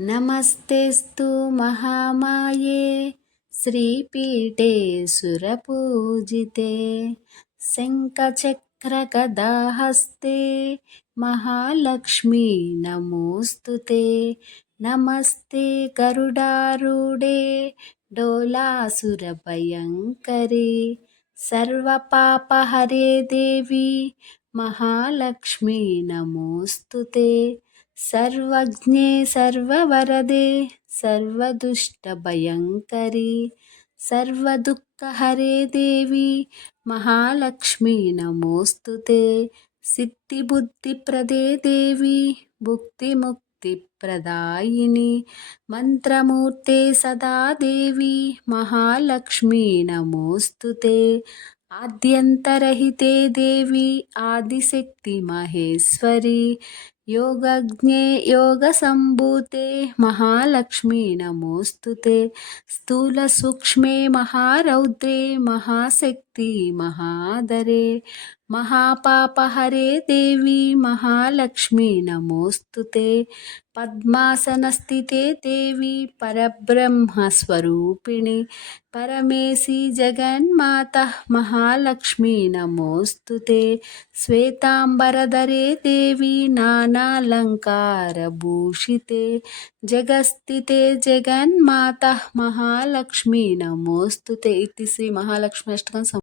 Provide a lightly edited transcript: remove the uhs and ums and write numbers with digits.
नमस्तेऽस्तु महामाये श्रीपीठे सुरपूजिते शङ्खचक्रगदाहस्ते महालक्ष्मी नमोऽस्तु ते। नमस्ते गरुडारूढे डोलासुरभयङ्करी सर्वपापहरे देवी महालक्ष्मी नमोऽस्तु ते। सर्वज्ञे सर्ववरदे सर्वदुष्टभयङ्करी सर्वदुःखहरे देवी महालक्ष्मी नमोऽस्तु ते। सिद्धिबुद्धिप्रदे देवी भुक्तिमुक्तिप्रदायिनी मंत्रमूर्ते सदा देवी महालक्ष्मी नमोऽस्तु ते। आद्यन्तरहिते देवी आदिशक्ति महेश्वरी योगज्ञे योगसम्भूते महालक्ष्मी नमोऽस्तु ते। स्थूलसूक्ष्मे महारौद्रे महाशक्ति महादरे महापापहरे देवी महालक्ष्मी नमोऽस्तु ते। पद्मासनस्थिते देवी परब्रह्मस्वरूपिणी परमेशी जगन्माता महालक्ष्मी नमोऽस्तु ते। श्वेतांबरधरे देवी नानालङ्कारभूषिते जगस्थिते जगन्माता महालक्ष्मी नमोऽस्तु ते। इति श्री महालक्ष्मी अष्टकं